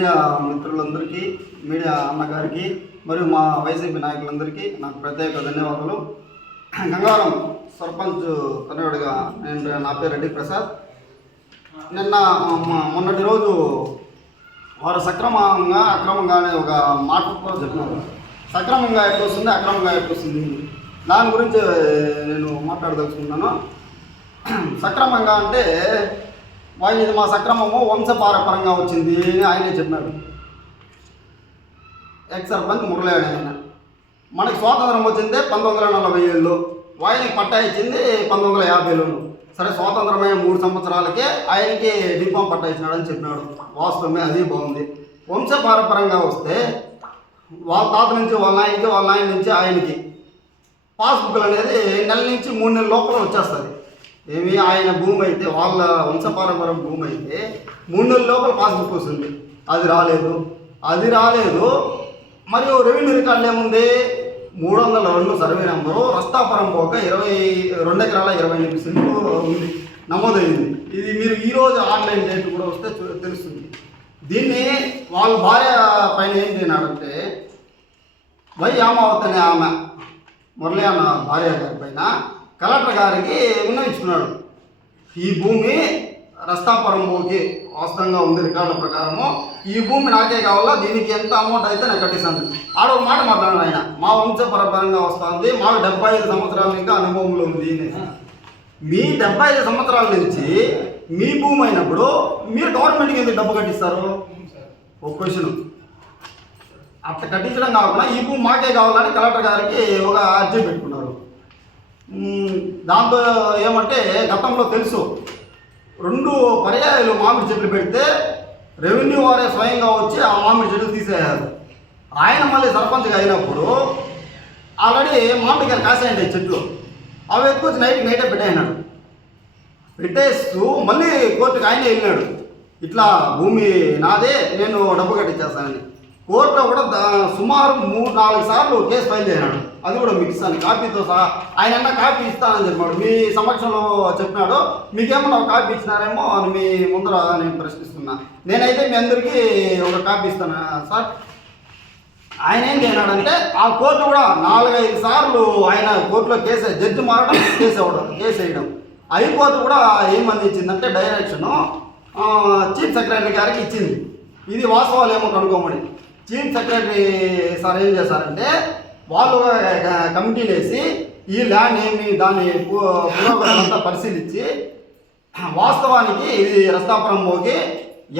Media మిత్రులందరికీ media అన్నగారికి మరియు మా వైసీపీ నాయకులందరికీ నాకు ప్రత్యేక ధన్యవాదాలు. గంగారం సర్పంచ్ తనయుడిగా నేను నా పేరు రెడ్డి ప్రసాద్. నిన్న మొన్నటి రోజు వారు సక్రమంగా అక్రమంగా అనే ఒక మాటతో చెప్పినారు. సక్రమంగా ఎట్లా వస్తుంది అక్రమంగా ఎట్లా వస్తుంది దాని గురించి నేను మాట్లాడదలుచుకున్నాను సక్రమంగా అంటే ఇది మా సక్రమము వంశపారపరంగా వచ్చింది అని ఆయనే చెప్పినాడు. ఎక్స్ సర్పంచ్ మురళి ఆయన. మనకి స్వాతంత్రం వచ్చిందే పంతొమ్మిది వందల నలభై ఏళ్ళు ఆయనకి పట్టా ఇచ్చింది పంతొమ్మిది వందల యాభైలోను. సరే స్వాతంత్రమైన మూడు సంవత్సరాలకే ఆయనకి డిఫామ్ పట్టా ఇచ్చినాడని చెప్పినాడు. వాస్తవమే అది బాగుంది. వంశపారపరంగా వస్తే వాళ్ళ తాత నుంచి వాళ్ళ నాయనకి వాళ్ళ నాయన నుంచి ఆయనకి పాస్బుక్లు అనేది నెల నుంచి మూడు నెలల లోపల వచ్చేస్తుంది. ఏమి? ఆయన భూమి అయితే వాళ్ళ వంశపారంపరం భూమి అయితే మూడు నెలల లోపల పాస్బుక్ వస్తుంది. అది రాలేదు. అది రాలేదు. మరియు రెవెన్యూ రికార్డులు ఏముంది? మూడు వందల రెండు సర్వే నెంబరు. రస్తాపురం పోక ఇరవై రెండు ఎకరాల ఇరవై ఎనిమిది సెంట్లు ఉంది. నమోదైంది. ఇది మీరు ఈరోజు ఆన్లైన్ డేట్ కూడా వస్తే తెలుస్తుంది. దీన్ని వాళ్ళ భార్య పైన ఏం చేయనాడంటే వై యామావత్ అనే ఆమె మురళి అన్న భార్య గారి పైన కలెక్టర్ గారికి విన్నవించుకున్నాడు. ఈ భూమి రస్తాపురం భూమికి వాస్తవంగా ఉంది రికార్డుల ప్రకారము. ఈ భూమి నాకే కావాలా? దీనికి ఎంత అమౌంట్ అయితే నేను కట్టేసాను ఆడ ఒక మాట మాట్లాడాను ఆయన. మా వంశపరపరంగా వస్తుంది. మాకు డెబ్బై ఐదు సంవత్సరాల ఇంకా అనుభవంలో ఉంది మీ డెబ్బై ఐదు సంవత్సరాల నుంచి మీ భూమి అయినప్పుడు మీరు గవర్నమెంట్కి ఎందుకు డబ్బు కట్టిస్తారు? ఒక క్వశ్చన్ అట్లా కట్టించడం కాకుండా ఈ భూమి మాకే కావాలని కలెక్టర్ గారికి ఒక అర్జీ పెట్టుకున్నాను దాంతో ఏమంటే గతంలో తెలుసు. రెండు పర్యాయాలు మామిడి చెట్లు పెడితే రెవెన్యూ వారే స్వయంగా వచ్చి ఆ మామిడి చెట్లు తీసేయారు ఆయన మళ్ళీ సర్పంచ్గా అయినప్పుడు ఆల్రెడీ మామిడికాయలు కాసాయండి చెట్లు. అవి ఎక్కువ నైట్ నైటే పెట్టేసినాడు పెట్టేస్తూ మళ్ళీ కోర్టుకు ఆయనే వెళ్ళినాడు ఇట్లా భూమి నాదే నేను డబ్బు కట్టించేస్తానని. కోర్టులో కూడా దా- సుమారు మూడు నాలుగు సార్లు కేసు ఫైల్ చేసినాడు అది కూడా మీకు ఇస్తాను. కాపీతో సహా ఆయన అన్న కాపీ ఇస్తానని చెప్పాడు మీ సమక్షంలో చెప్పినాడు. మీకేమన్నా ఒక కాపీ ఇచ్చినారేమో అని మీ ముందర నేను ప్రశ్నిస్తున్నా. నేనైతే మీ అందరికీ ఒక కాపీ ఇస్తాను. సార్ ఆయన ఏం చేయనాడంటే ఆ కోర్టు కూడా నాలుగైదు సార్లు ఆయన కోర్టులో కేసు జడ్జి మారడం కేసు అవ్వడం కేసు వేయడం. హైకోర్టు కూడా ఏమని ఇచ్చిందంటే డైరెక్షను చీఫ్ సెక్రటరీ గారికి ఇచ్చింది. ఇది వాస్తవాలు ఏమో కనుక్కోమని. చీఫ్ సెక్రటరీ సార్ ఏం చేశారంటే వాళ్ళు కమిటీలు వేసి ఈ ల్యాండ్ ఏమి దాని పురోగతి అంతా పరిశీలించి వాస్తవానికి ఇది రస్తాపురం పోగి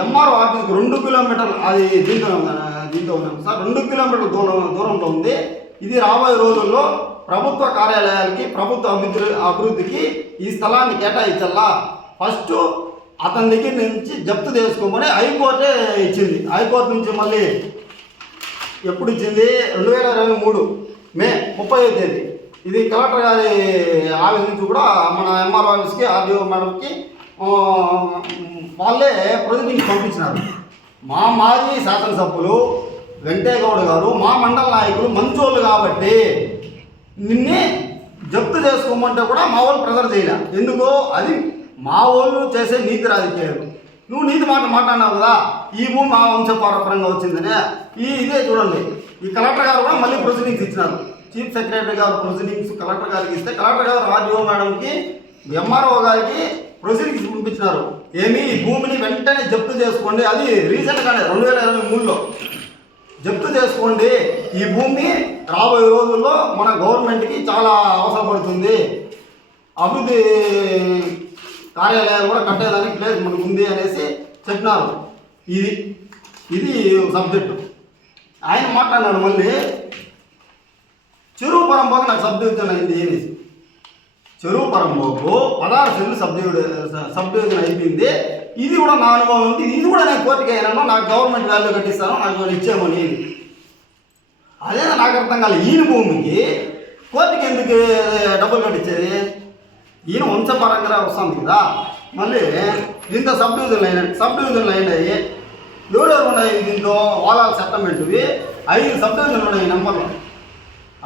ఎంఆర్ఓ ఆఫీస్కి రెండు కిలోమీటర్లు అది దీంట్లో ఉంది, దీంట్లో ఉన్నాం సార్. రెండు కిలోమీటర్ల దూరం దూరంలో ఉంది. ఇది రాబోయే రోజుల్లో ప్రభుత్వ కార్యాలయాలకి ప్రభుత్వ అభివృద్ధి అభివృద్ధికి ఈ స్థలాన్ని కేటాయించల్లా ఫస్ట్ అతని దగ్గర నుంచి జప్తు చేసుకోమని హైకోర్టే ఇచ్చింది. హైకోర్టు నుంచి మళ్ళీ ఎప్పుడు ఇచ్చింది? రెండు వేల ఇరవై మూడు మే ముప్పై తేదీ. ఇది కలెక్టర్ గారి ఆఫీస్ నుంచి కూడా మన ఎంఆర్ ఆఫీస్కి ఆర్డీఓ మేడంకి వాళ్ళే ప్రతినిధి పంపించినారు. మా మాజీ శాసనసభ్యులు వెంకయ్యగౌడ్ గారు మా మండల నాయకులు మంచోళ్ళు కాబట్టి నిన్నే జప్తు చేసుకోమంటే కూడా మా వాళ్ళు ప్రెజర్ చేయలే. ఎందుకు అది మా వాళ్ళు చేసే నీతి రాజకీయాలు. నువ్వు నీతి మాట మాట్లాడినావు కదా ఈ భూమి మా వంశపారపరంగా వచ్చిందనే. ఈ ఇదే చూడండి. ఈ కలెక్టర్ గారు కూడా మళ్ళీ ప్రొసీడింగ్స్ ఇచ్చినారు. చీఫ్ సెక్రటరీ గారు ప్రొసీడింగ్స్ కలెక్టర్ గారికి ఇస్తే కలెక్టర్ గారు ఆర్డీఓ మేడంకి ఎంఆర్ఓ గారికి ప్రొసీడింగ్స్ పంపించినారు. ఏమి ఈ భూమిని వెంటనే జప్తు చేసుకోండి. అది రీసెంట్గానే రెండు వేల ఇరవై మూడులో. జప్తు చేసుకోండి. ఈ భూమి రాబోయే రోజుల్లో మన గవర్నమెంట్కి చాలా అవసరపడుతుంది. అభివృద్ధి కార్యాలయాలు కూడా కట్టేదానికి ప్లేస్ మనకు ఉంది అనేసి చెప్పినారు. ఇది ఇది సబ్జెక్టు. ఆయన మాట్లాడినాడు మళ్ళీ చెరువు పరంపోక నాకు సబ్ డివిజన్ అయింది అనేసి. చెరువు పరంపోకు పదహారు సెల్లు సబ్ సబ్ డివిజన్ అయిపోయింది. ఇది కూడా నా అనుభవం ఉంది. ఇది కూడా నేను కోర్టుకి అయినా నాకు గవర్నమెంట్ వాల్యూ కట్టిస్తాను నాకు ఇచ్చేమని అదే నాకు అర్థం కాలేదు ఈయన భూమికి కోర్టుకి ఎందుకు డబ్బులు కట్టించేది? ఈయన వంశపరంగా వస్తుంది కదా. మళ్ళీ దీంతో సబ్ డివిజన్లు అయినాయి. సబ్ డివిజన్లు అయినాయి. ఎవరెవరు ఉన్నాయి దీంతో ఓలాల సెటిల్మెంట్వి ఐదు సబ్ డివిజన్లు ఉన్నాయి నెంబర్లో.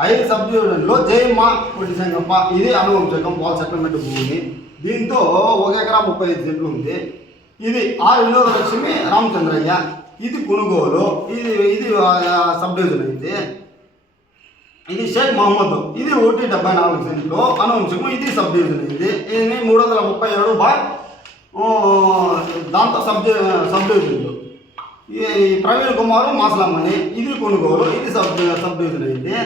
ఐదు సబ్ డివిజన్లో జయమ్మ పొట్టి సంగప్ప ఇది అనుభవం సంఘం సెటిల్మెంట్ భూమి? దీంతో ఒక ఎకరా ముప్పై ఐదు సెంట్లు ఉంది. ఇది ఆర్ వినోదలక్ష్మి రామచంద్రయ్య. ఇది కొనుగోలు. ఇది ఇది సబ్ డివిజన్ అయితే. ఇది షేక్ మహమ్మద్. ఇది ఒకటి డెబ్బై నాలుగు సెంట్లో అనువంశము ఇది సబ్ డివిజన్ ఇది ఇది మూడు వందల ముప్పై ఏడు బాయ్ దాంతో సబ్ సబ్ డివిజన్లు ఈ ప్రవీణ్ కుమారు మాసలమ్మని ఇది కొనుగోలు ఇది సబ్ సబ్ డివిజన్ అయింది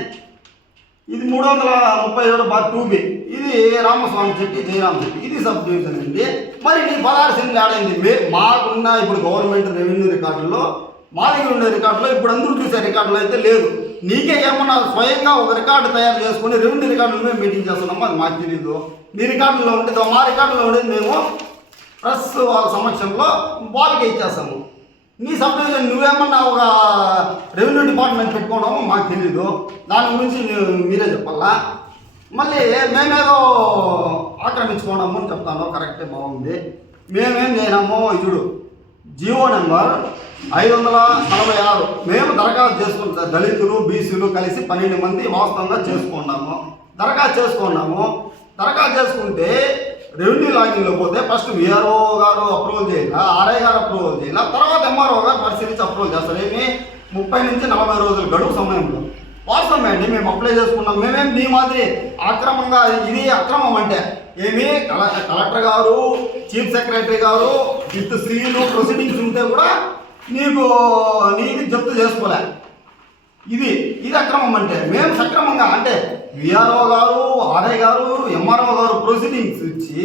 ఇది మూడు వందల ముప్పై ఏడు బార్ టూ బి ఇది రామస్వామి చెట్టి జయరామ చెట్టి. ఇది సబ్ డివిజన్ అయింది మరి నీ పదహారు సెంట్లు ఆడైంది మాకున్న ఇప్పుడు గవర్నమెంట్ రెవెన్యూ రికార్డుల్లో మా దగ్గర ఉండే రికార్డులో ఇప్పుడు అందరూ చూసే రికార్డులో అయితే లేదు. నీకే ఏమన్నా స్వయంగా ఒక రికార్డు తయారు చేసుకుని రెవెన్యూ రికార్డులు మేము మీటింగ్ చేస్తున్నాము అది మాకు తెలియదు మీ రికార్డులో ఉండేది మా రికార్డులో ఉండేది మేము ప్రెస్ వాళ్ళ సమక్షంలో వాళ్ళకి ఇచ్చేస్తాము. నీ సబ్ డివిజన్ నువ్వేమన్నా ఒక రెవెన్యూ డిపార్ట్మెంట్ పెట్టుకోవడమో మాకు తెలియదు దాని గురించి మీరే చెప్పాలా? మళ్ళీ మేమేదో ఆక్రమించుకోవడము అని చెప్తాను కరెక్టే బాగుంది మేమేం చేయడము చూడు. జియో నెంబర్ ఐదు వందల నలభై ఆరు. మేము దరఖాస్తు చేసుకుంటాం దళితులు బీసీలు కలిసి పన్నెండు మంది వాస్తవంగా చేసుకున్నాము. దరఖాస్తు చేసుకున్నాము. దరఖాస్తు చేసుకుంటే రెవెన్యూ లాగిన్లో పోతే ఫస్ట్ విఆర్ఓ గారు అప్రూవల్ చేయాల? ఆర్ఐ గారు అప్రూవల్ చేయాల? తర్వాత ఎంఆర్ఓ గారు పరిశీలించి అప్రూవల్ చేస్తారు. ఏమి? ముప్పై నుంచి నలభై రోజుల గడువు సమయంలో. వాస్తవమే అండి మేము అప్లై చేసుకున్నాం. మేమేం నీ మాదిరి అక్రమంగా ఇది అక్రమం అంటే ఏమి? కల కలెక్టర్ గారు చీఫ్ సెక్రటరీ గారు విత్ సీలు ప్రొసీడింగ్స్ ఉంటే కూడా నీకు నీకు జప్తు చేసుకోలే. ఇది ఇది అక్రమం అంటే మేము సక్రమంగా అంటే విఆర్ఓ గారు ఆర్ఐ గారు ఎంఆర్ఓ గారు ప్రొసీడింగ్స్ ఇచ్చి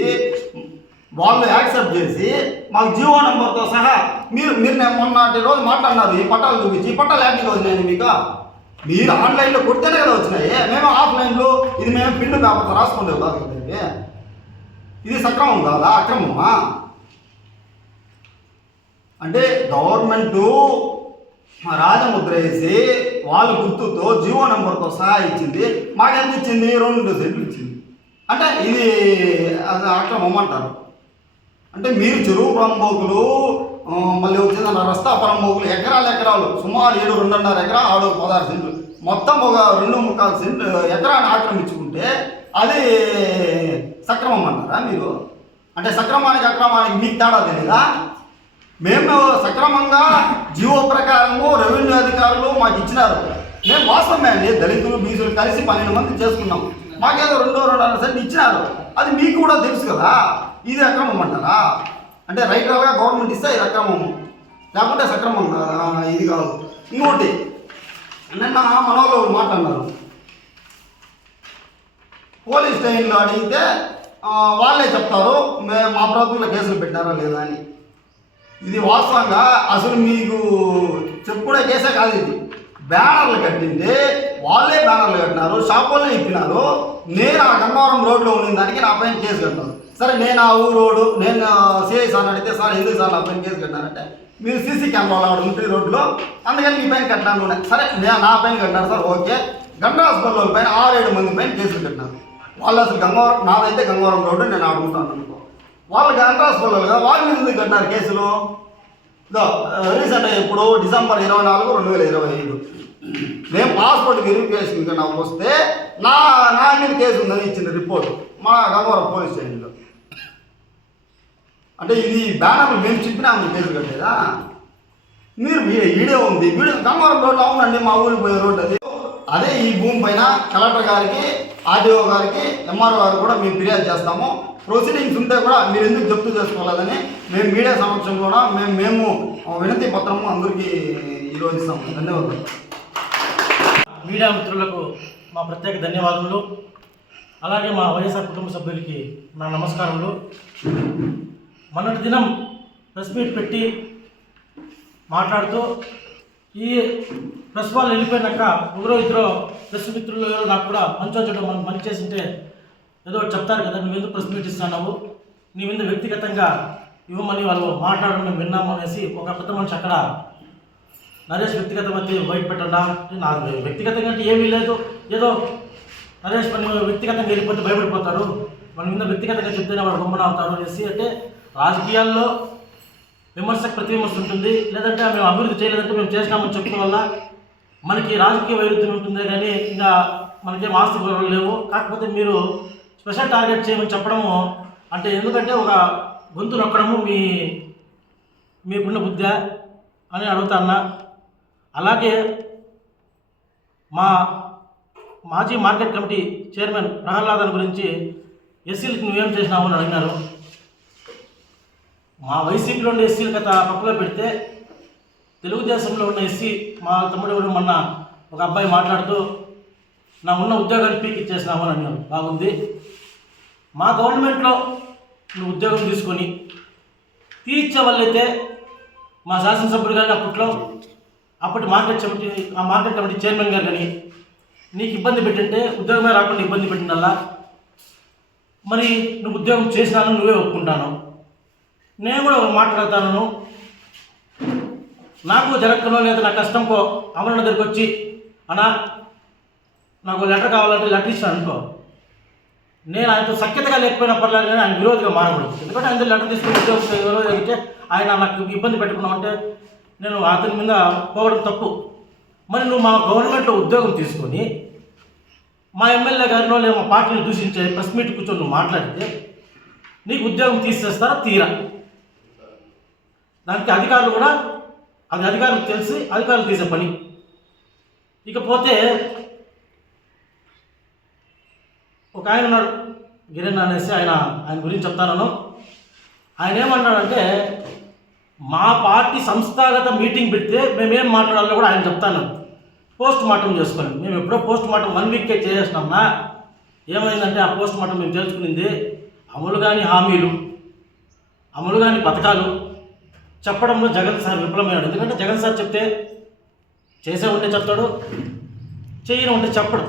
వాళ్ళు యాక్సెప్ట్ చేసి మాకు జీవో నెంబర్తో సహా మీరు మీరు నేను మొన్నటి రోజు మాట్లాడినారు ఈ పట్టాలు చూపించి ఈ పట్టాలు యాక్టివ్ వచ్చినాయి మీకు. మీరు ఆన్లైన్లో కొడితేనే కదా వచ్చినాయి. మేము ఆఫ్లైన్లో ఇది మేము పిండి పేపర్తో రాసుకుంటే కాదు కదా ఇది సక్రమం కాదా? అక్రమమా? అంటే గవర్నమెంటు రాజముద్ర వేసి వాళ్ళ గుర్తుతో జియో నెంబర్తో సహా ఇచ్చింది. మాకెంత ఇచ్చింది? రెండు సెంట్లు ఇచ్చింది. అంటే ఇది అది అక్రమం అంటే మీరు చెరువు పురంబోకులు మళ్ళీ వచ్చిందన్న రస్తా పురంబోకులు ఎకరాలు ఎకరాలు సుమారు ఏడు రెండున్నర ఎకరా ఆడు పదహారు సెంట్లు. మొత్తం ఒక రెండు ముక్కాలు సెంట్లు ఎకరాన్ని ఆక్రమించుకుంటే అది సక్రమం అంటారా మీరు? అంటే సక్రమానికి అక్రమానికి మీకు తేడా తెలియదా మేము సక్రమంగా జీవో ప్రకారము రెవెన్యూ అధికారులు మాకు ఇచ్చినారు. మేము వాస్తవమే అండి దళితులు బీసులు కలిసి పన్నెండు మంది చేసుకున్నాం మాకేదో రెండో రెండున్నర సెంట్ ఇచ్చినారు. అది మీకు కూడా తెలుసు కదా ఇది అక్రమం అంటారా? అంటే రైటర్గా గవర్నమెంట్ ఇస్తే ఇది అక్రమము లేకుంటే సక్రమం ఇది కాదు. ఇంకోటి నిన్న మనోళ్ళు ఒకరు మాట్లాడినారు పోలీస్ స్టేషన్లో అడిగితే వాళ్ళే చెప్తారు మా ప్రభుత్వంలో కేసులు పెట్టారా లేదా అని. ఇది వాస్తవంగా అసలు మీకు చెప్పుడే కేసే కాదు ఇది. బ్యానర్లు కట్టింటే వాళ్ళే బ్యానర్లు కట్టినారు షాపుల్ని ఇప్పినారు. నేను ఆ గన్నవరం రోడ్లో ఉన్న దానికి నా పైన కేసు కట్టాను సరే నేను ఆ ఊరు రోడ్డు నేను సిఐ సార్ అడిగితే సార్ ఎందుకు సార్ నా పైన కేసు కట్టినారంటే మీరు సీసీ కెమెరాలు అక్కడ ఉంటుంది రోడ్లో అందుకని మీ పైన కట్టినాను సరే నేను నా పైన కట్టినారు సార్ ఓకే. గంగా హాస్పిటల్ పైన ఆరు ఏడు మంది పైన కేసులు కట్టినారు. వాళ్ళు అసలు గంగవరం నాదైతే గంగవరం రోడ్డు నేను ఆడుకుంటాను వాళ్ళకి అంట్రాస్ గంగా కదా. వాళ్ళ మీద ఎందుకు కట్టినారు కేసులు? ఇదో రీసెంట్ ఇప్పుడు డిసెంబర్ ఇరవై నాలుగు రెండు వేల ఇరవై ఐదు. నేను పాస్పోర్ట్ వెరిఫికేషన్ కన్నా వస్తే నా నా మీద కేసు ఉందని ఇచ్చింది రిపోర్ట్ మా గంగవరం పోలీస్ స్టేషన్లో. అంటే ఇది బ్యానర్లు మేము చెప్పినాము కేసు కట్టేదా మీరు వీడియో ఉంది. వీడియో గంగవరం రోడ్లో అవునండి మా ఊరికి పోయే రోడ్డు అది. అదే ఈ భూమి పైన కలెక్టర్ గారికి ఆర్డీఓ గారికి ఎంఆర్ఓ గారికి కూడా మేము ఫిర్యాదు చేస్తాము. ప్రొసీడింగ్స్ ఉంటే కూడా మీరు ఎందుకు జప్తు చేసుకోలేదని మేము మీడియా సమక్షంలో మేము మేము వినతి పత్రము అందరికీ ఈరోజు ఇస్తాము. ధన్యవాదాలు. మీడియా మిత్రులకు మా ప్రత్యేక ధన్యవాదములు. అలాగే మా వైఎస్ఆర్ కుటుంబ సభ్యులకి నా నమస్కారములు. మొన్నటి దినం ప్రెస్ మీట్ పెట్టి మాట్లాడుతూ ఈ ప్రెస్ వాళ్ళు వెళ్ళిపోయినాక ఎవరో ఇద్దరు ప్రెస్ మిత్రులు ఎవరో నాకు కూడా మంచి చెడు మనం మంచి చేసింటే ఏదో చెప్తారు కదా నువ్వు ఎందుకు ప్రెస్ మీట్ ఇస్తున్నావు? నీ వ్యక్తిగతంగా ఇవ్వమని వాళ్ళు మాట్లాడడం మేము విన్నాము అనేసి ఒక పెద్ద మనిషి అక్కడ నరేష్ వ్యక్తిగతం అయితే బయట పెట్టడా? నాకు వ్యక్తిగతంగా అంటే ఏమీ లేదు. ఏదో నరేష్ మన వ్యక్తిగతంగా వెళ్ళిపోతే భయపడిపోతాడు. మన మీద వ్యక్తిగతంగా చెప్తేనే వాడు గొమ్మన అవుతాడు అనేసి అంటే రాజకీయాల్లో విమర్శకు ప్రతి విమర్శ ఉంటుంది. లేదంటే మేము అభివృద్ధి చేయలేదంటే మేము చేసినామని చెప్పడం వల్ల మనకి రాజకీయ వైరుధ్యం ఉంటుందే కానీ ఇంకా మనకేం ఆస్తి గౌరవం లేవు. కాకపోతే మీరు స్పెషల్ టార్గెట్ చేయమని చెప్పడము అంటే ఎందుకంటే ఒక గొంతు నొక్కడము మీ మీకున్న బుద్ధ అని అడుగుతా అలాగే మా మాజీ మార్కెట్ కమిటీ చైర్మన్ ప్రహ్లాదన్ గురించి ఎస్సీలకు నువ్వేం చేసినావు అని అడిగినారు. మా వైసీపీలో ఉండే ఎస్సీల గత పక్కలో పెడితే తెలుగుదేశంలో ఉన్న ఎస్సీ మా తమ్ముడు ఎవరు మొన్న ఒక అబ్బాయి మాట్లాడుతూ నా ఉన్న ఉద్యోగాన్ని పీక్ ఇచ్చేసినామని అని బాగుంది. మా గవర్నమెంట్లో నువ్వు ఉద్యోగం తీసుకొని తీర్చే వాళ్ళైతే మా శాసనసభ్యుడు కానీ అప్పట్లో అప్పటి మార్కెట్ కమిటీ ఆ మార్కెట్ కమిటీ చైర్మన్ గారు కానీ నీకు ఇబ్బంది పెట్టింటే ఉద్యోగమే రాకుండా ఇబ్బంది పెట్టిందల్లా? మరి నువ్వు ఉద్యోగం చేసినాను నువ్వే ఒప్పుకుంటాను? నేను కూడా మాట్లాడతాను నాకు జరగకనో లేదా నా కష్టంకో అమరణ దగ్గరికి వచ్చి అన్నా నాకు లెటర్ కావాలంటే లెటర్ ఇస్తాను అనుకో. నేను ఆయనతో సఖ్యతగా లేకపోయినా పర్లేదు కానీ ఆయన విరోధిగా మారకూడదు. ఎందుకంటే ఆయన లెటర్ తీసుకుని ఉద్యోగం అయితే ఆయన నాకు ఇబ్బంది పెట్టుకున్నామంటే నేను అతని మీద పోవడం తప్పు. మరి నువ్వు మా గవర్నమెంట్లో ఉద్యోగం తీసుకొని మా ఎమ్మెల్యే గారినో లేదా మా పార్టీని దూషించే ప్రెస్ మీట్ కూర్చొని నువ్వు మాట్లాడితే నీకు ఉద్యోగం తీసేస్తారా తీరా? దానికి అధికారులు కూడా అది అధికారులకు తెలిసి అధికారులు తీసే పని. ఇకపోతే ఒక ఆయన ఉన్నాడు గిరణ్ అనేసి ఆయన ఆయన గురించి చెప్తాను ఆయన ఏమన్నాడంటే మా పార్టీ సంస్థాగత మీటింగ్ పెడితే మేమేం మాట్లాడాలో కూడా ఆయన చెప్తాను. పోస్ట్ మార్టం చేసుకోండి. మేము ఎప్పుడో పోస్ట్ మార్టం వన్ వీక్కే చేసేసినామా? ఏమైందంటే ఆ పోస్ట్ మార్టం మేము తెలుసుకునింది అమలు కాని హామీలు అమలు కాని పథకాలు చెప్పడంలో జగన్ సార్ విఫలమయ్యాడు. ఎందుకంటే జగన్ సార్ చెప్తే చేసే ఉంటే చెప్తాడు చేయని ఉంటే చెప్పడు.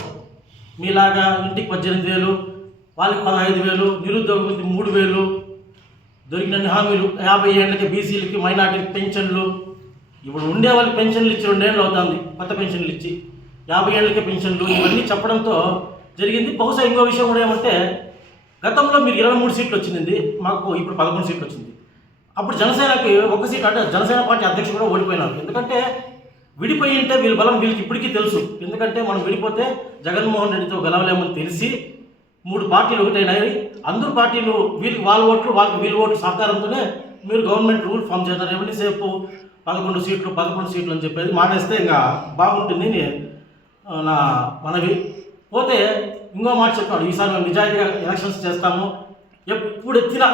మీలాగా ఇంటికి పద్దెనిమిది వేలు వాళ్ళకి పదహైదు వేలు నిరుద్యోగులకి మూడు వేలు దొరికినన్ని హామీలు యాభై ఏళ్ళకి బీసీలకి మైనార్టీలకి పెన్షన్లు ఇప్పుడు ఉండే వాళ్ళకి పెన్షన్లు ఇచ్చి రెండేళ్ళు అవుతుంది కొత్త పెన్షన్లు ఇచ్చి. యాభై ఏళ్ళకి పెన్షన్లు ఇవన్నీ చెప్పడంతో జరిగింది. బహుశా ఇంకో విషయం కూడా ఏమంటే గతంలో మీరు ఇరవై మూడు సీట్లు వచ్చింది మాకు ఇప్పుడు పదకొండు సీట్లు వచ్చింది. అప్పుడు జనసేనకి ఒక సీట్ అంటే జనసేన పార్టీ అధ్యక్షుడు కూడా ఓడిపోయినారు. ఎందుకంటే విడిపోయి ఉంటే వీళ్ళ బలం వీళ్ళకి ఇప్పటికీ తెలుసు. ఎందుకంటే మనం విడిపోతే జగన్మోహన్ రెడ్డితో గెలవలేమని తెలిసి మూడు పార్టీలు ఒకటైనాయి. అందరు పార్టీలు వీళ్ళకి వాళ్ళ ఓట్లు వాళ్ళకి వీళ్ళ ఓట్లు సహకారంతోనే మీరు గవర్నమెంట్ రూల్ ఫామ్ చేస్తారు ఎవరి సేపు పదకొండు సీట్లు పదకొండు సీట్లు అని చెప్పేది మాటేస్తే ఇంకా బాగుంటుంది అని నా మనవి. పోతే ఇంకో మాట చెప్తాడు. ఈసారి మేము నిజాయితీగా ఎలక్షన్స్ చేస్తాము. ఎప్పుడు ఎత్తినా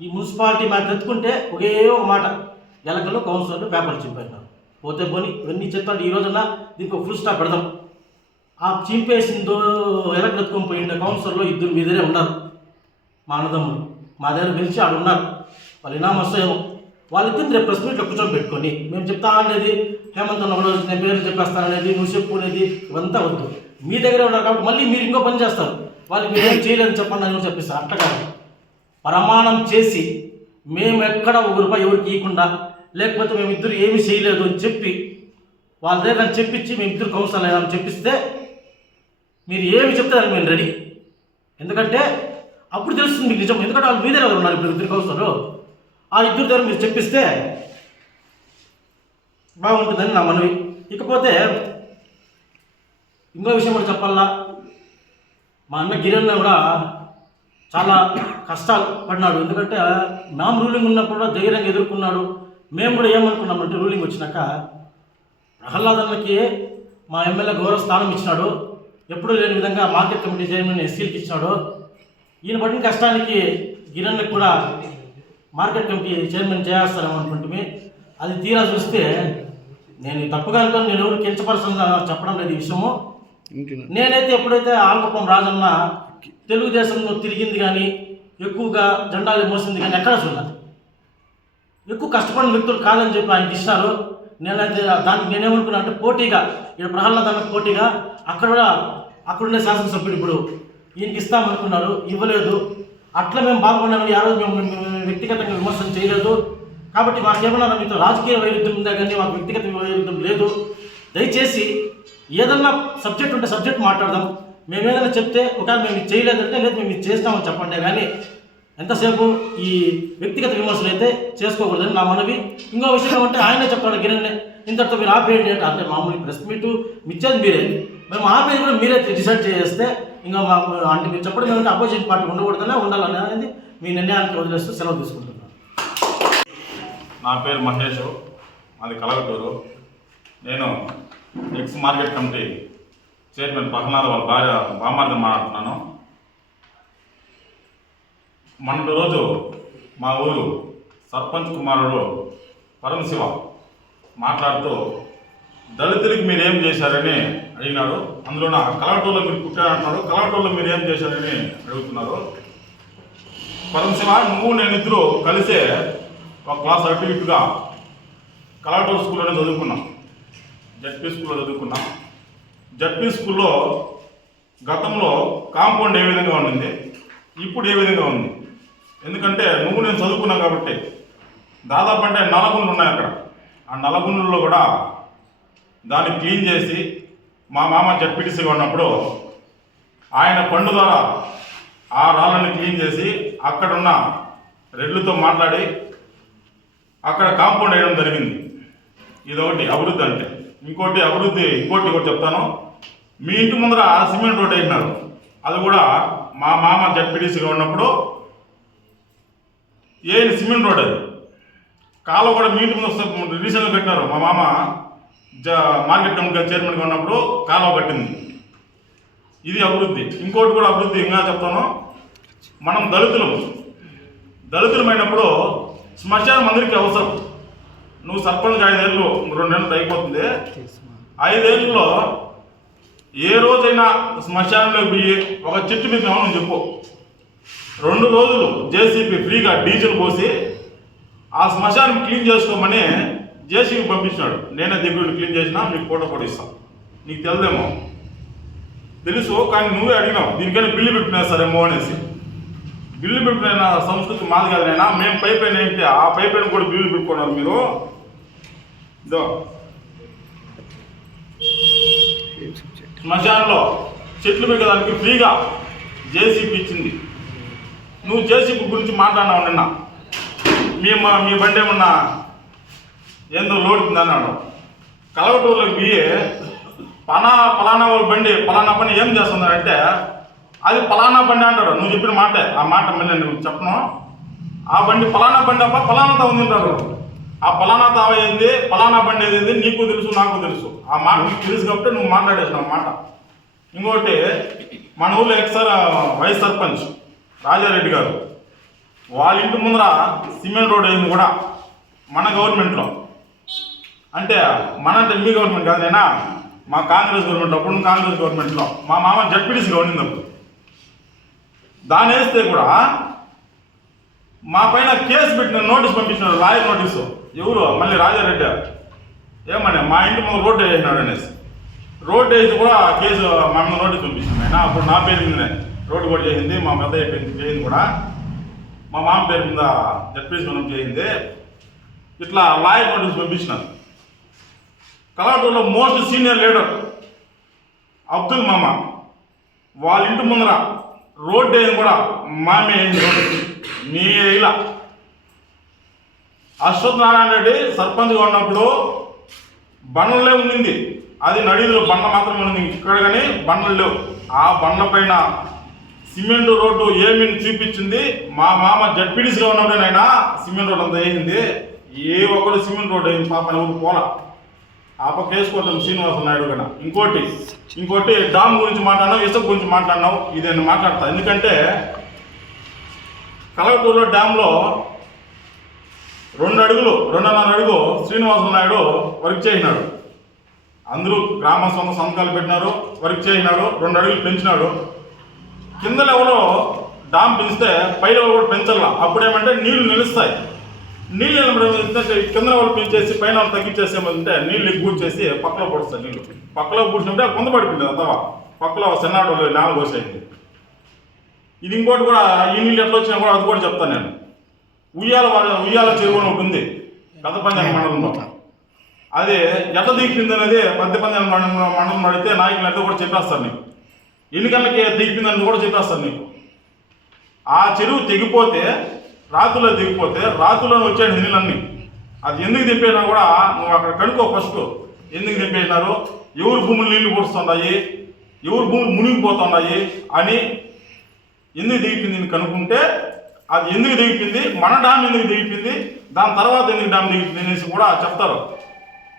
ఈ మున్సిపాలిటీ మాట ఎత్తుకుంటే ఒకే ఒక మాట. ఎలకల్లో కౌన్సిలర్లు పేపర్లు చింపేసినారు పోతే పోని ఇవన్నీ చెప్తాడు ఈ రోజున దీనికి ఒక ఫుల్ స్టాప్ పెడదాం. ఆ చింపేసిందో ఎలకలు ఎత్తుకొని పోయిండే కౌన్సిలర్లో ఇద్దరు మీ దగ్గరే ఉన్నారు. మా అన్నదమ్ములు. మా దగ్గర పిలిచి ఆడు ఉన్నారు. వాళ్ళు ఇనాం వస్తాయేమో వాళ్ళిద్దరిని రేపు ప్రెస్ మీట్లో కూర్చొని పెట్టుకొని మేము చెప్తా అనేది హేమంత్ అన్న ఒకరోజు నేను పేరు చెప్పేస్తాననేది నువ్వు చెప్పు అనేది ఇవంతా వద్దు. మీ దగ్గరే ఉన్నారు కాబట్టి మళ్ళీ మీరు ఇంకో పని చేస్తారు. వాళ్ళు మీరు ఏం చేయలేదని చెప్పండి అని చెప్పిస్తారు అట్ట కాదు. ప్రమాణం చేసి మేము ఎక్కడ ఒక రూపాయి ఎవరికి ఇవ్వకుండా లేకపోతే మేము ఇద్దరు ఏమి చేయలేదు అని చెప్పి వాళ్ళ దగ్గర చెప్పించి మేము ఇద్దరు కౌన్సిల్ అయ్యామని చెప్పిస్తే మీరు ఏమి చెప్తే దానికి మేము రెడీ. ఎందుకంటే అప్పుడు తెలుస్తుంది మీకు నిజం. ఎందుకంటే వాళ్ళు మీ దగ్గర ఉన్నారు ఇప్పుడు ఇద్దరు కౌన్సిలరు. ఆ ఇద్దరు దగ్గర మీరు చెప్పిస్తే బాగుంటుందని నా మనవి. ఇకపోతే ఇంకో విషయం కూడా చెప్పాలా? మా అన్న గిరన్న కూడా చాలా కష్టాలు పడినాడు. ఎందుకంటే మేము రూలింగ్ ఉన్నప్పుడు కూడా ధైర్యంగా ఎదుర్కొన్నాడు. మేము కూడా ఏమనుకున్నామంటే రూలింగ్ వచ్చినాక ప్రహ్లాదన్నకి మా ఎమ్మెల్యే గౌరవ స్థానం ఇచ్చినాడు. ఎప్పుడూ లేని విధంగా మార్కెట్ కమిటీ చైర్మన్ ఎస్సీలకి ఇచ్చినాడు. ఈయన పడిన కష్టానికి గిరణ్కి కూడా మార్కెట్ కమిటీ చైర్మన్ చేస్తారేమో అనుకుంటే అది తీరా చూస్తే నేను తప్పుగా అనుకోని నేను ఎవరు కించపరచంగా చెప్పడం లేదు ఈ విషయము. నేనైతే ఎప్పుడైతే ఆల్కపం రాజన్న తెలుగుదేశంలో తిరిగింది కానీ ఎక్కువగా జెండాలు మోసింది కానీ ఎక్కడ చూడాలి ఎక్కువ కష్టపడిన వ్యక్తులు కాదని చెప్పి ఆయనకి ఇచ్చినారు నేనైతే దానికి నేనేమనుకున్నా అంటే పోటీగా ఇక్కడ ప్రహ్లాద్ పోటీగా అక్కడ కూడా అక్కడుండే శాసనసభ్యుడు ఇప్పుడు ఈయనకి ఇస్తామనుకున్నారు ఇవ్వలేదు. అట్లా మేము బాధపడినామని ఆ రోజు మేము మేము వ్యక్తిగతంగా విమర్శన చేయలేదు. కాబట్టి మాకేమన్నా మీతో రాజకీయ వైరుధ్యం ఉందా కానీ మాకు వ్యక్తిగత వైరుధ్యం లేదు. దయచేసి ఏదన్నా సబ్జెక్ట్ ఉంటే సబ్జెక్ట్ మాట్లాడదాం. మేము ఏదైనా చెప్తే ఒకవేళ మేము ఇది చేయలేదంటే లేదు మేము ఇది చేస్తామని చెప్పండి. కానీ ఎంతసేపు ఈ వ్యక్తిగత విమర్శలు అయితే చేసుకోకూడదని నా మనవి. ఇంకో విషయం ఏమంటే ఆయనే చెప్పాడు గిరణ్ ఇంతటితో మీరు ఆపేయండి అంటే అంటే మామూలు ప్రెస్ మీటు మిచ్చేది మీరే. మేము ఆపేది కూడా మీరే డిసైడ్ చేస్తే ఇంకా మా అంటే మీరు చెప్పడం ఏమంటే అపోజిట్ పార్టీ ఉండకూడదనే ఉండాలని అనేది మీ నిర్ణయానికి వదిలేస్తూ సెలవు తీసుకుంటున్నాను. నా పేరు మహేష్ మాది కలగటూరు. నేను ఎక్స్ మార్కెట్ కమిటీ చైర్మన్ పహనాల వాళ్ళ భార్య బామార్గం మాట్లాడుతున్నాను. మొన్నటి రోజు మా ఊరు సర్పంచ్ కుమారుడు పరమశివ మాట్లాడుతూ దళితులకి మీరు ఏం చేశారని అడిగినాడు. అందులో నా కలవటూరులో మీరు పుట్టారంటున్నారు కలవటూరులో మీరు ఏం చేశారని అడుగుతున్నారు. పరమశివ నువ్వు నేను ఇద్దరు కలిసే ఒక క్లాస్ అటు ఇటుగా కలెక్టర్ స్కూల్లోనే చదువుకున్నాం. జడ్పీ స్కూల్లో చదువుకున్నాం. జడ్పీ స్కూల్లో గతంలో కాంపౌండ్ ఏ విధంగా ఉండింది? ఇప్పుడు ఏ విధంగా ఉంది? ఎందుకంటే నువ్వు నేను చదువుకున్నాం కాబట్టి దాదాపు అంటే నలగుండ్లు ఉన్నాయి అక్కడ. ఆ నలగుండ్లలో కూడా దాన్ని క్లీన్ చేసి మా మామ జడ్పీటీసీగా ఉన్నప్పుడు ఆయన పండు ద్వారా ఆ రాళ్ళని క్లీన్ చేసి అక్కడున్న రెడ్లతో మాట్లాడి అక్కడ కాంపౌండ్ వేయడం జరిగింది. ఇదొకటి అభివృద్ధి అంటే. ఇంకోటి అభివృద్ధి ఇంకోటి కూడా చెప్తాను. మీ ఇంటి ముందర సిమెంట్ రోడ్ వేసినారు. అది కూడా మా మామ జడ్పీటీసీగా ఉన్నప్పుడు ఏ సిమెంట్ రోడ్ అది. కాలువ కూడా మీ ఇంటి ముందు రీసెంట్గా పెట్టారు మా మామ జ మార్కెట్ కమిటీ చైర్మన్గా ఉన్నప్పుడు కాలువ కట్టింది. ఇది అభివృద్ధి. ఇంకోటి కూడా అభివృద్ధి ఇంకా చెప్తాను. మనం దళితులం. దళితులమైనప్పుడు శ్మశానం అందరికీ అవసరం. నువ్వు సర్పంచ్ ఐదేళ్ళు రెండు నెలలు అయిపోతుంది. ఐదేళ్ళలో ఏ రోజైనా శ్మశానంలో పోయి ఒక చెట్టు మీద ఏమన్నా చెప్పు. రెండు రోజులు జేసీబీ ఫ్రీగా డీజిల్ పోసి ఆ శ్మశానం క్లీన్ చేసుకోమని జేసీబీ పంపించినాడు. నేనే దగ్గర క్లీన్ చేసినా మీకు ఫోటో కూడా ఇస్తాను నీకు తెలుదేమో. తెలుసు కానీ నువ్వే అడిగినావు. దీనికైనా బిల్లు పెట్టినా సరేమో అనేసి. బిల్లు పెట్టిన సంస్కృతి మాది కాదు నైనా మేము పైపైన ఏంటి? ఆ పైపైన కూడా బిల్లు పెట్టుకున్నారు మీరు. ఇదో. శ్మశానంలో చెట్లు పెంచడానికి ఫ్రీగా జేసీబీ ఇచ్చింది. నువ్వు జేసీబీ గురించి మాట్లాడినావు నిన్న. మీ మీ బండి ఏమన్నా ఏందో లోడ్ అన్నాడు కలవటూరులోకి పోయి పనా పలానా వాళ్ళ బండి పలానా పని ఏం చేస్తున్నారంటే అది పలానా బండి అంటాడు. నువ్వు చెప్పిన మాటే. ఆ మాట మళ్ళీ నువ్వు చెప్పను. ఆ బండి పలానా బండి అప్ప పలానాతో ఉంది అంటారు ఆ పలానా తావ ఏంది? పలానా బండి ఏది నీకు తెలుసు నాకు తెలుసు. ఆ మాట నీకు తెలుసు కాబట్టి నువ్వు మాట్లాడేసిన మాట. ఇంకోటి మన ఊళ్ళో ఎక్సార్ వైస్ సర్పంచ్ రాజారెడ్డి గారు. వాళ్ళ ఇంటి ముందర సిమెంట్ రోడ్ అయింది కూడా మన గవర్నమెంట్లో. అంటే మన అంటే మీ గవర్నమెంట్ కాదు నేనా? మా కాంగ్రెస్ గవర్నమెంట్ అప్పుడు కాంగ్రెస్ గవర్నమెంట్లో. మా మామ జడ్పీటీసీగా ఉండింది అప్పుడు. దాని వేస్తే కూడా మా పైన కేసు పెట్టిన నోటీస్ పంపించినారు లాయర్ నోటీసు. ఎవరు? మళ్ళీ రాజారెడ్డి. ఏమన్నా మా ఇంటి ముందు రోడ్డు వేసినాడు అనేసి. రోడ్డు వేసి కూడా కేసు మా మీద నోటీస్ పంపించింది ఆయన. అప్పుడు నా పేరు మీదనే రోడ్డు కూడా చేసింది. మా పెద్ద చేసింది కూడా. మా మామ పేరు మీద జడ్పీస్ మనం చేసింది. ఇట్లా లాయర్ నోటీస్ పంపించినారు. కలాటూరులో మోస్ట్ సీనియర్ లీడర్ అబ్దుల్ మామ. వాళ్ళ ఇంటి ముందర రోడ్డు వేయింది కూడా మామే అయింది రోడ్డు నీ ఇలా అశ్వత్ నారాయణ రెడ్డి సర్పంచ్గా ఉన్నప్పుడు బండలే ఉండింది. అది నడిలో బండ మాత్రమే ఉంది ఇక్కడ కానీ బండలు లేవు. ఆ బండ్ల పైన సిమెంట్ రోడ్డు ఏమి చూపించింది. మా మామ జడ్పీడీసీగా ఉన్నప్పుడేనైనా సిమెంట్ రోడ్ అంతా వేసింది. ఏ ఒక్కరు సిమెంట్ రోడ్ అయింది పాప ఎవరు పోలా. ఆ పక్క వేసుకోవటం శ్రీనివాస నాయుడు కన్నా. ఇంకోటి ఇంకోటి డామ్ గురించి మాట్లాడినావు ఇసుక గురించి మాట్లాడినావు ఇది నేను మాట్లాడతా. ఎందుకంటే కలవటూరులో డ్యాంలో రెండు అడుగులు రెండున్నర అడుగు శ్రీనివాస నాయుడు వర్క్ చేసినాడు. అందరూ గ్రామ సొంత సంతకాలు పెట్టినారు వర్క్ చేసినాడు రెండు అడుగులు పెంచినాడు. కింద లెవెల్లో డామ్ పెంచితే పై లెవెల్ కూడా పెంచాల అప్పుడేమంటే నీళ్ళు నిలుస్తాయి. నీళ్ళు నిలబడి కింద లెవెల్ పెంచేసి పైన వాళ్ళు తగ్గించేసేమంటే నీళ్ళు ఎక్కువ చేసి పక్కలో పడుస్తాయి నీళ్ళు పక్కలో పూసినప్పుడు కొంత పడిపోయింది అంతవా పక్కలో సెన్నాడు నాలుగు కోసేయండి ఇది ఇంకోటి కూడా ఈ నీళ్ళు ఎట్లా వచ్చినా కూడా అది కూడా చెప్తాను నేను. ఉయ్యాల వాడ- ఉయ్యాల చెరువు అని ఒకటి ఉంది. పెద్ద పంచాయతీ మండలంలో. అది ఎట్లా దిగిపోయింది అనేది పెద్ద పంచాయతీ మండలం మండలం అడిగితే నాయకులు ఎంత కూడా చెప్పేస్తారు నీకు. ఎన్ని గంటలకి దిగిపోయిందని కూడా చెప్పేస్తారు నీకు. ఆ చెరువు తెగిపోతే రాత్రిలో దిగిపోతే రాత్రిలో వచ్చాడు నీళ్ళన్నీ అది ఎందుకు దింపేసినా కూడా నువ్వు అక్కడ కనుక్కో ఫస్ట్. ఎందుకు దింపేసినారు ఎవరు భూములు నీళ్ళు పూడుస్తున్నాయి? ఎవరు భూములు మునిగిపోతున్నాయి? అని ఎందుకు దిగిపోయింది కనుక్కుంటే అది ఎందుకు దిగిపోయింది మన డ్యామ్ ఎందుకు దిగిపోయింది దాని తర్వాత ఎందుకు డ్యామ్ దిగిపోయింది అనేసి కూడా చెప్తారు.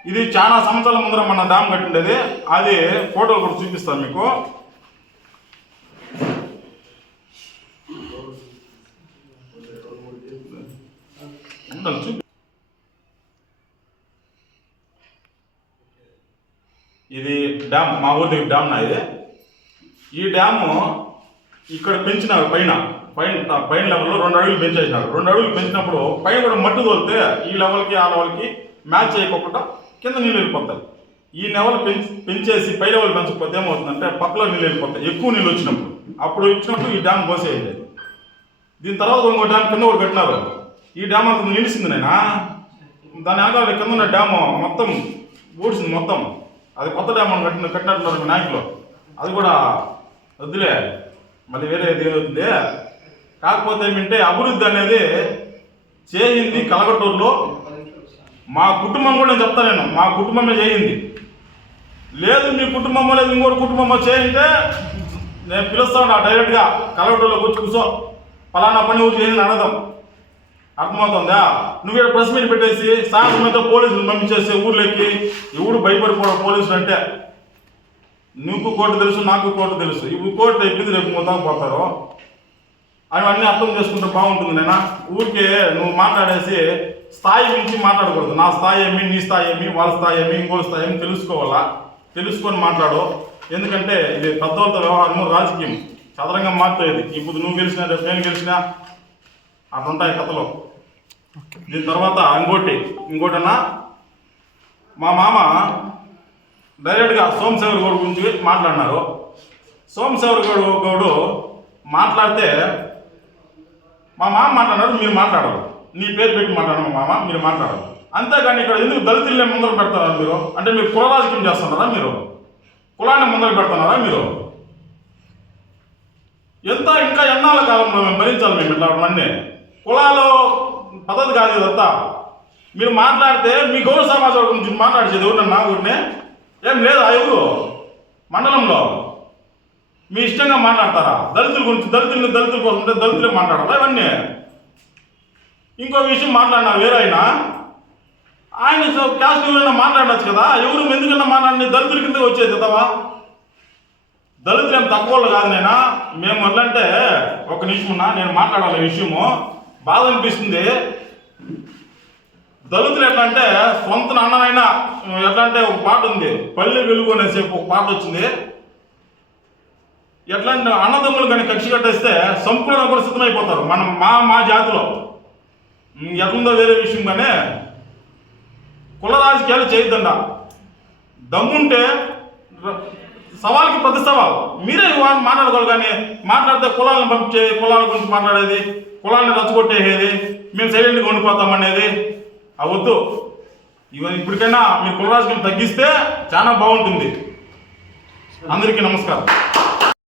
ఇది చాలా సంవత్సరాల ముందర మన డ్యామ్ కట్టిండేది. అది ఫోటోలు కూడా చూపిస్తాను మీకు. చూపి ఇది డ్యామ్ మా ఊరి డ్యామ్ నా ఇది. ఈ డ్యాము ఇక్కడ పెంచినారు పైన. పైన పైన లెవెల్లో రెండు అడుగులు పెంచేసినారు. రెండు అడుగులు పెంచినప్పుడు పైన కూడా మట్టి తోలితే ఈ లెవెల్కి ఆ లెవెల్కి మ్యాచ్ చేయకుండా కింద నీళ్ళు వెళ్ళిపోతాయి. ఈ లెవెల్ పెంచి పెంచేసి పై లెవెల్ పెంచకపోతే ఏమవుతుందంటే పక్కలో నీళ్ళు వెళ్ళిపోతాయి. ఎక్కువ నీళ్ళు వచ్చినప్పుడు. అప్పుడు ఇచ్చినప్పుడు ఈ డ్యామ్ పోసేయాలి దీని తర్వాత ఇంకో డ్యామ్ కింద కూడా కట్టినారు. ఈ డ్యామ్ అంత నిలిచింది నేను? దాని వెనకాల కింద ఉన్న డ్యామ్ మొత్తం ఊడ్చింది మొత్తం. అది కొత్త డ్యామ్ అని కట్టిన కట్టినట్టున్నారు నాయకులు. అది కూడా వద్దులే మళ్ళీ వేరే అవుతుంది కాకపోతే ఏమిటంటే అభివృద్ధి అనేది చేయింది కలగటూరులో. మా కుటుంబం కూడా నేను చెప్తాను నేను మా కుటుంబమే చేయింది. లేదు మీ కుటుంబమో లేదు ఇంకోటి కుటుంబమో చేయంటే నేను పిలుస్తాను డైరెక్ట్గా కలగటూరులో వచ్చి కూర్చో. ఫలానా పని ఊరు చేయని అడగదాం అర్థమవుతుందా? నువ్వు ఇక్కడ ప్రెస్ మీట్ పెట్టేసి సాయంత్రం పోలీసులు పంపించేసి ఊర్లోకి ఎవడు భయపడిపోవడం పోలీసులు అంటే. నీకు కోర్టు తెలుసు నాకు కోర్టు తెలుసు. ఇప్పుడు కోర్టు అయిపోయింది రేపు మొత్తం పోతారు. అవన్నీ అర్థం చేసుకుంటే బాగుంటుంది నేనా ఊరికే నువ్వు మాట్లాడేసి స్థాయి మించి మాట్లాడకూడదు. నా స్థాయి ఏమి నీ స్థాయి ఏమి వాళ్ళ స్థాయి ఏమి ఇంకో స్థాయి ఏమి తెలుసుకోవాలా? తెలుసుకొని మాట్లాడు. ఎందుకంటే ఇది పెద్దవాళ్ళతో వ్యవహారము రాజకీయం. చదరంగా మారుతుంది ఇప్పుడు నువ్వు గెలిచినా రేపు నేను గెలిచినా అట్లుంటాయి కథలు. దీని తర్వాత ఇంకోటి. ఇంకోటన్నా మా మామ డైరెక్ట్గా సోమశేఖర్ గౌడ్ గురించి మాట్లాడినారు. సోమశేఖర్ గౌడ్ గౌడు మాట్లాడితే మా మామ మాట్లాడారు మీరు మాట్లాడరు. నీ పేరు పెట్టి మాట్లాడరు మా మామ మీరు మాట్లాడరు. అంతేగాని ఇక్కడ ఎందుకు దళితుల్ని ముందర పెడతారా మీరు? అంటే మీరు కుల రాజకీయం చేస్తున్నారా మీరు? కులాన్ని ముందర పెడుతున్నారా మీరు? ఎంత ఇంకా ఎన్నాళ్ళ కాలంలో మేము భరించాలి మేము ఇట్లాంటివన్నీ కులాలు పద్ధతి కాదు ఇదంతా. మీరు మాట్లాడితే మీ గౌరవ సమాజం గురించి మాట్లాడేది ఎవరన్నా ఊరినే? ఏం లేదు ఆ ఎవరు? మండలంలో? మీ ఇష్టంగా మాట్లాడతారా? దళితుల గురించి దళితులు దళితుల కోసం ఉంటే దళితులే మాట్లాడాలా ఇవన్నీ. ఇంకో విషయం మాట్లాడినా వేరే ఆయన? ఆయన సో- క్యాస్ట్ ఎవరైనా మాట్లాడచ్చు కదా? ఎవరు ఎందుకన్నా మాట్లాడి దళితుల కింద వచ్చేది కదవా దళితులు ఏం తక్కువ కాదు నేను మేము ఎట్లంటే ఒక నిమిషమున్నా నేను మాట్లాడాలి విషయము. బాధ అనిపిస్తుంది. దళితులు ఎట్లా అంటే సొంత నాన్ననైనా ఎట్లా అంటే ఒక పాట ఉంది. పల్లె వెలుగు అనేసి ఒక పాట వచ్చింది. ఎట్లాంటి అన్నదమ్ములు కానీ కక్షి కట్టేస్తే సంపూర్ణ కూడా మనం మా మా జాతిలో. ఎట్లుందో వేరే విషయం కానీ కుల రాజకీయాలు చేయొద్దండ దమ్ముంటే సవాల్కి పెద్ద సవాల్. మీరే వా- మాట్లాడుకోవాలి కానీ మాట్లాడితే కులాలను పంపించే కులాల గురించి మాట్లాడేది కులాన్ని రచ్చగొట్టేసేది మేము సైలెంట్గా ఉండిపోతామనేది. అనేది ఇవన్నీ ఇప్పటికైనా మీ కుల రాజకీయం తగ్గిస్తే చాలా బాగుంటుంది. అందరికీ నమస్కారం.